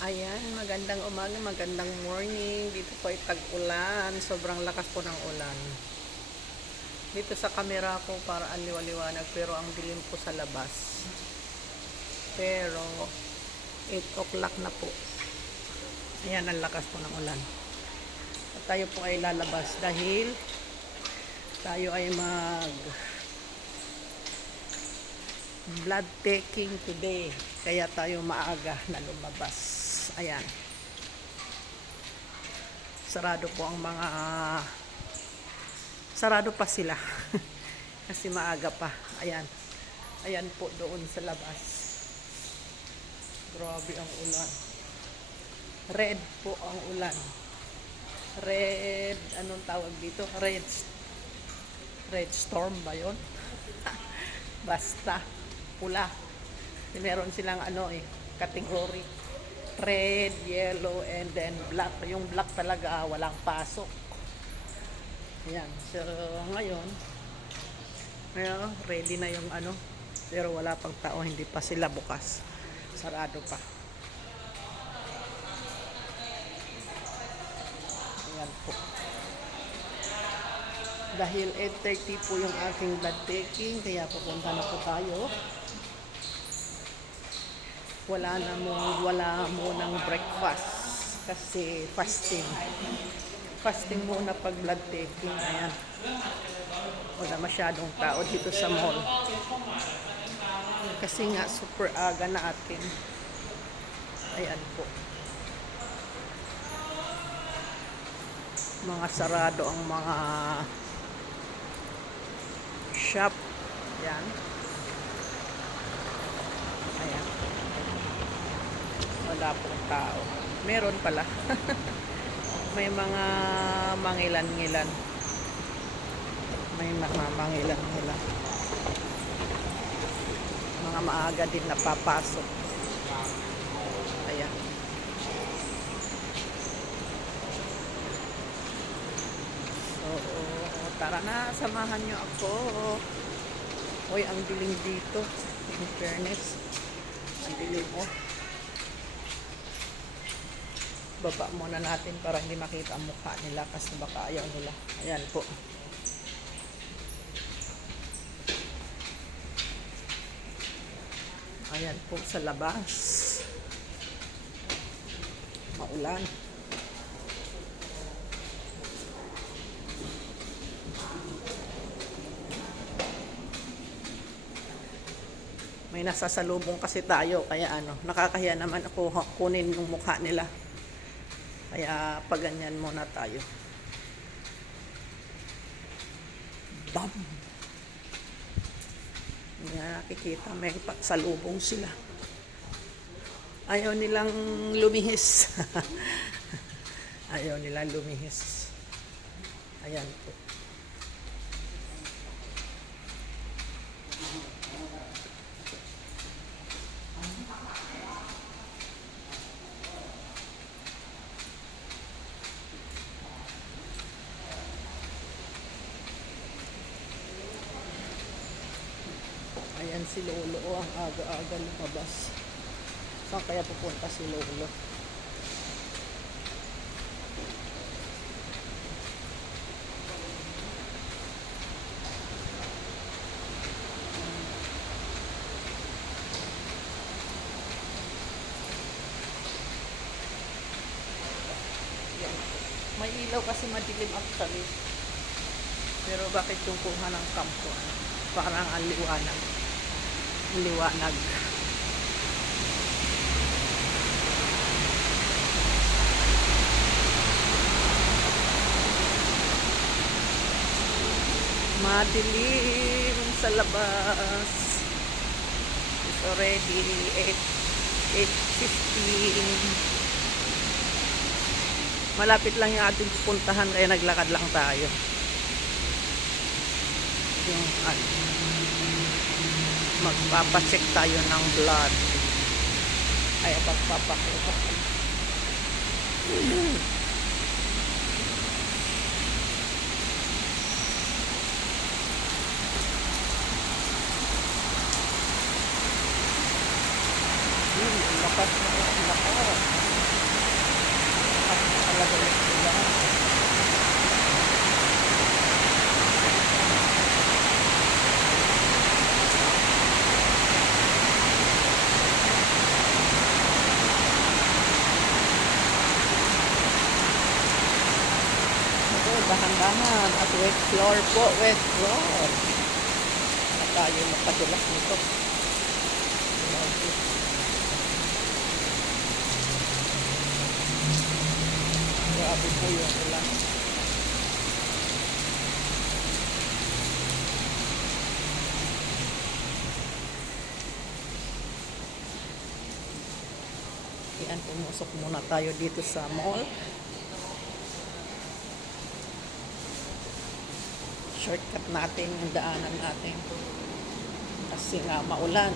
Ayan, magandang umaga, magandang morning. Dito po ay tag-ulan. Sobrang lakas po ng ulan. Dito sa kamera ko para ang liwaliwanag pero ang dilim po sa labas. Pero 8 o'clock na po. Ayan, ang lakas po ng ulan. At tayo po ay lalabas dahil tayo ay blood taking today. Kaya tayo maaga na lumabas. Ayan. Sarado po ang mga sarado pa sila. Kasi maaga pa. Ayan. Ayan po doon sa labas. Grabe ang ulan. Red po ang ulan. Red, anong tawag dito? Red storm ba yun? Basta pula. Meron silang category. Red, yellow, and then black. Yung black talaga walang pasok. Ayan. So, ngayon, ready na yung pero wala pang tao. Hindi pa sila bukas. Sarado pa. Ayan po. Dahil 8:30 po yung aking blood taking, kaya pupunta na po tayo. Wala munang breakfast kasi fasting muna pag blood taking. Ayan, wala masyadong tao dito sa mall kasi nga super aga na atin. Ayan po, mga sarado ang mga shop. Yan. Ayan, wala pong tao. Meron pala. May mga mangilan-ngilan. Mga maaga din napapasok. Ayan. So, tara na, samahan nyo ako. Uy, ang dilim dito. In fairness, ang dilim mo. Baba muna natin para hindi makita ang mukha nila kasi baka ayaw nila. Ayan po. Ayan po sa labas. Maulan. May nasasalubong kasi tayo kaya nakakahiya naman ako kunin yung mukha nila. Kaya paganyan muna tayo. Bam! Hindi na nakikita, may salubong sila. Ayaw nilang lumihis. Ayaw nilang lumihis. Ayan po. Ayan si Lolo, ang aga-aga lumabas. Saan kaya pupunta si Lolo? Ayan. May ilaw kasi madilim actually. Pero bakit yung kuha ng kampo? Parang ang liwanag. Madilim sa labas. It's already 8:15. Malapit lang yung ating pupuntahan kaya naglakad lang tayo. Yung magpapacheck tayo ng blood. Ay, pagpapakuha. Lakas na lakas. talaga yung ulan. Ito, dahan-dahan at wet floor po, wet floor. Na tayo mapadulas nito. Grabe po yung ulan. Yan, pumusok muna tayo dito sa mall. Shortcut natin yung daanan natin. Kasi nga maulan.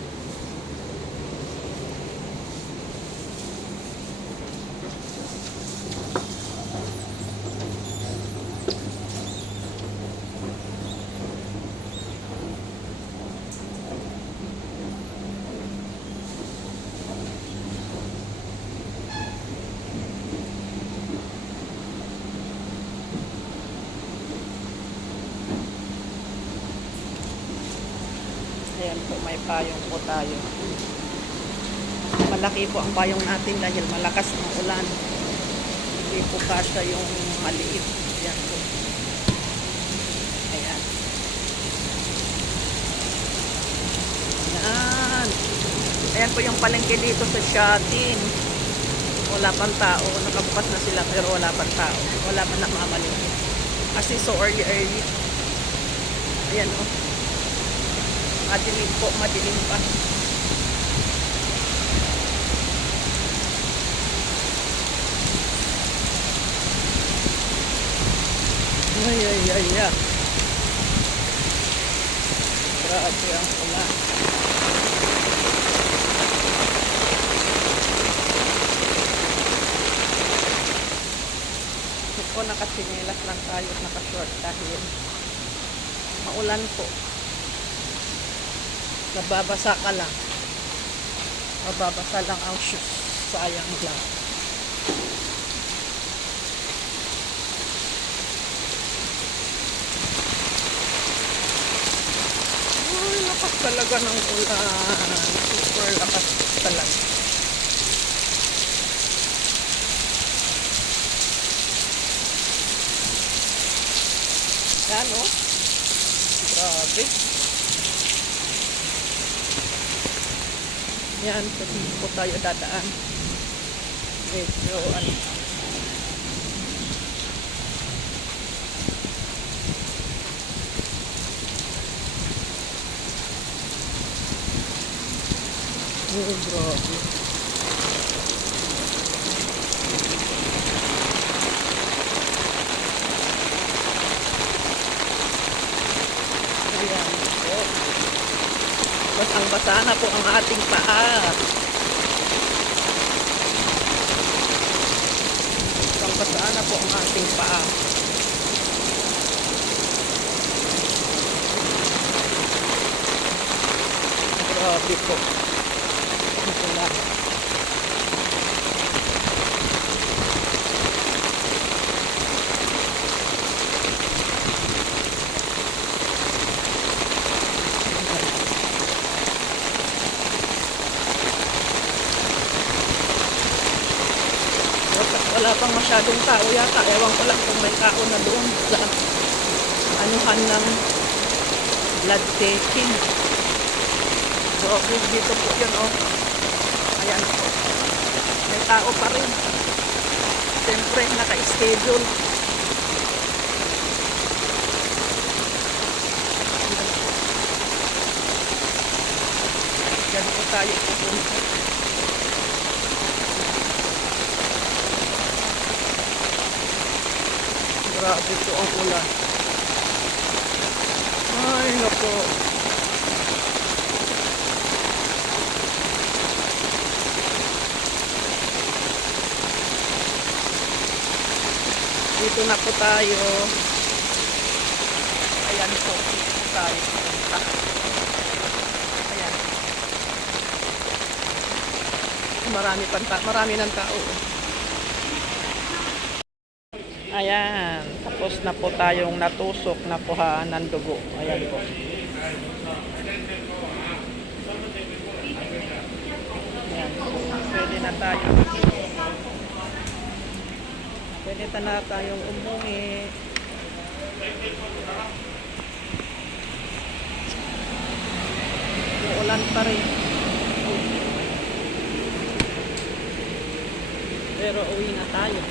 Ayan po, may payong po tayo. Malaki po ang payong natin dahil malakas ang ulan. Hindi po kasya yung maliit. Ayan po. Ayan. Ayan. Ayan po yung palengke dito sa Shatin. Wala pang tao. Nakabukas na sila pero wala pang tao. Wala pang namamalingke. Kasi so early. Ayan o. Madilim po, madilim pa. Ay. Grabe ang ulan. Ito, nakasinelas lang tayo at nakashort dahil maulan po. Nababasa ka lang. Mababasa lang ang shoes. Sayang lang. Ay, lakas talaga ng ulan. Super lakas talaga. Yan, oh. Grabe. Yan, sa dito po tayo dadaan. Medyo, grabe. Ayan po. Basang-basa na po ang ating paa. Basang-basa na po ang ating paa. Grabe po. Wala. Wala pang masyadong tao yata. Ewan ko lang kung may tao na doon sa anuhan ng blood taking. So, dito po yun, oh. Ayan po. May tao pa rin. Siyempre, naka-schedule. Diyan po tayo pupunta. Grabe po ang ulan. Ay, naku. Dito na po tayo. Ayan po. Dito tayo. Ayan. Marami ng tao. Ayan, tapos na po tayong natusok na kuhaan ng dugo. Ayan po. Ayan po. Pwede na tayo. Pwede na tayong umuwi. Ulan pa rin. Pero uwi na tayo.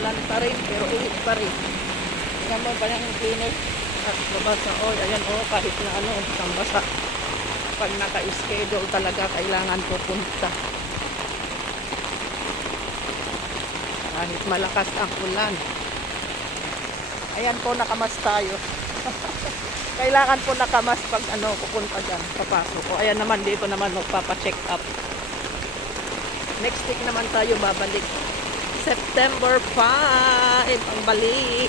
Ulan pa rin, pero uwi pa rin. Tingnan mo ba yung cleaner? At nabasa, ayan kahit na isang basa. Pag naka-schedule talaga, kailangan pupunta. Kahit malakas ang ulan. Ayan po, nakamas tayo. Kailangan po nakamas pag pupunta dyan, papasok. Ayan naman, dito naman magpapa-check up. Next week naman tayo babalik. September 5 ang balik.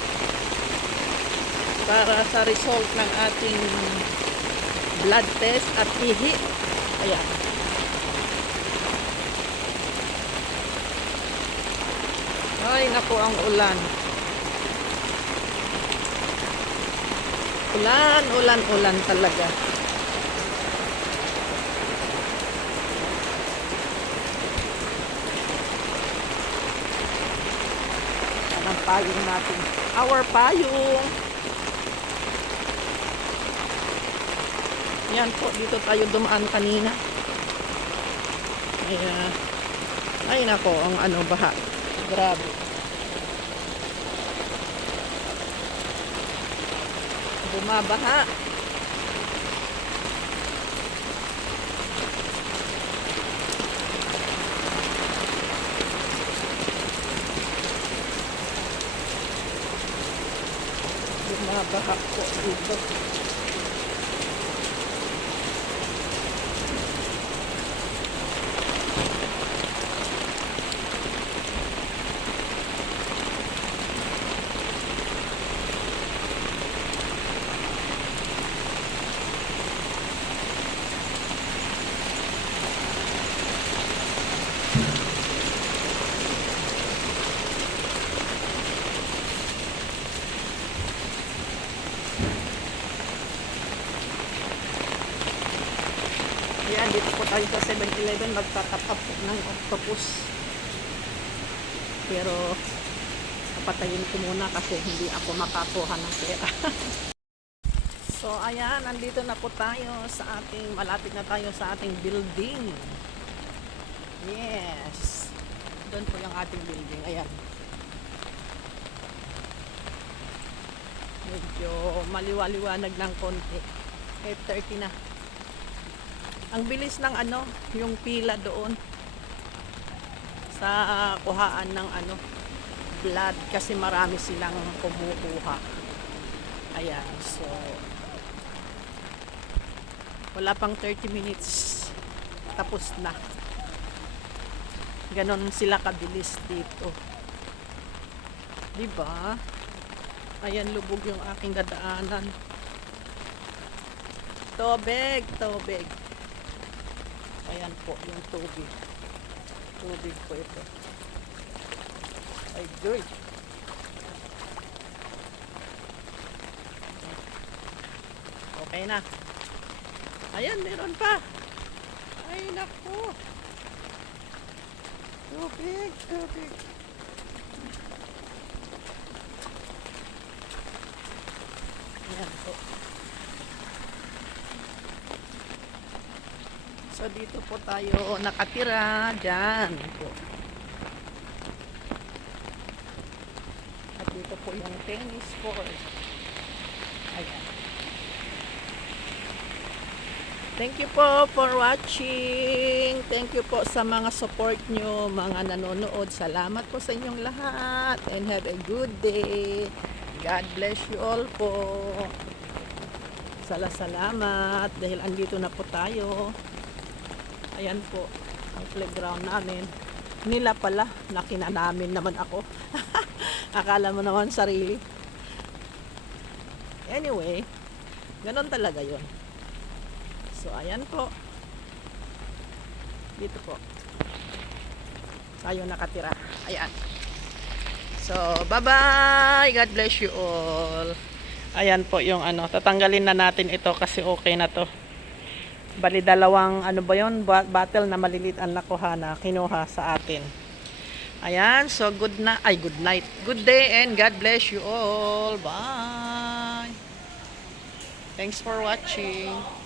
Para sa result ng ating blood test at ihi. Ayan. Ay, naku ang ulan. Ulan talaga. Ang payong natin. Our payong. Yan po, dito tayo dumaan kanina. Ay nako, ang baha. Grabe. Bumabaha. Bumabaha po dito. Ayan, dito po tayo sa 7-Eleven magtatapap ng octopus. Pero papatayin ko muna kasi hindi ako makakuha ng pera. So ayan, nandito na po tayo sa malapit na tayo sa ating building. Yes. Doon po yung ating building. Ayan. Medyo maliwaliwanag ng konti. 8:30 na. Ang bilis ng yung pila doon sa kuhaan ng blood kasi marami silang kumukuha. Ayan, so wala pang 30 minutes tapos na. Ganon sila kabilis dito. Diba? Ayan, lubog yung aking dadaanan. Tubig. Ayan po yung tubig. Tubig po ito. Ay, good. Okay na. Ayan, meron pa. Ay, naku. Tubig. Ayan po. So dito po tayo nakatira dyan po. At dito po yung tennis court. Ayan. Thank you po for watching. Thank you po sa mga support nyo, mga nanonood. Salamat po sa inyong lahat. And have a good day. God bless you all po. Salamat. Dahil andito na po tayo. Ayan po, ang playground namin. Nila pala, nakina namin naman ako. Akala mo naman sarili. Anyway, ganon talaga yon. So, ayan po. Dito po. Tayo nakatira. Ayan. So, bye-bye. God bless you all. Ayan po yung ano, tatanggalin na natin ito kasi okay na to. Bali dalawang ano ba yun, battle na malilit ang nakuha na kinuha sa atin. Ayan, so good night. Good day and God bless you all. Bye. Thanks for watching.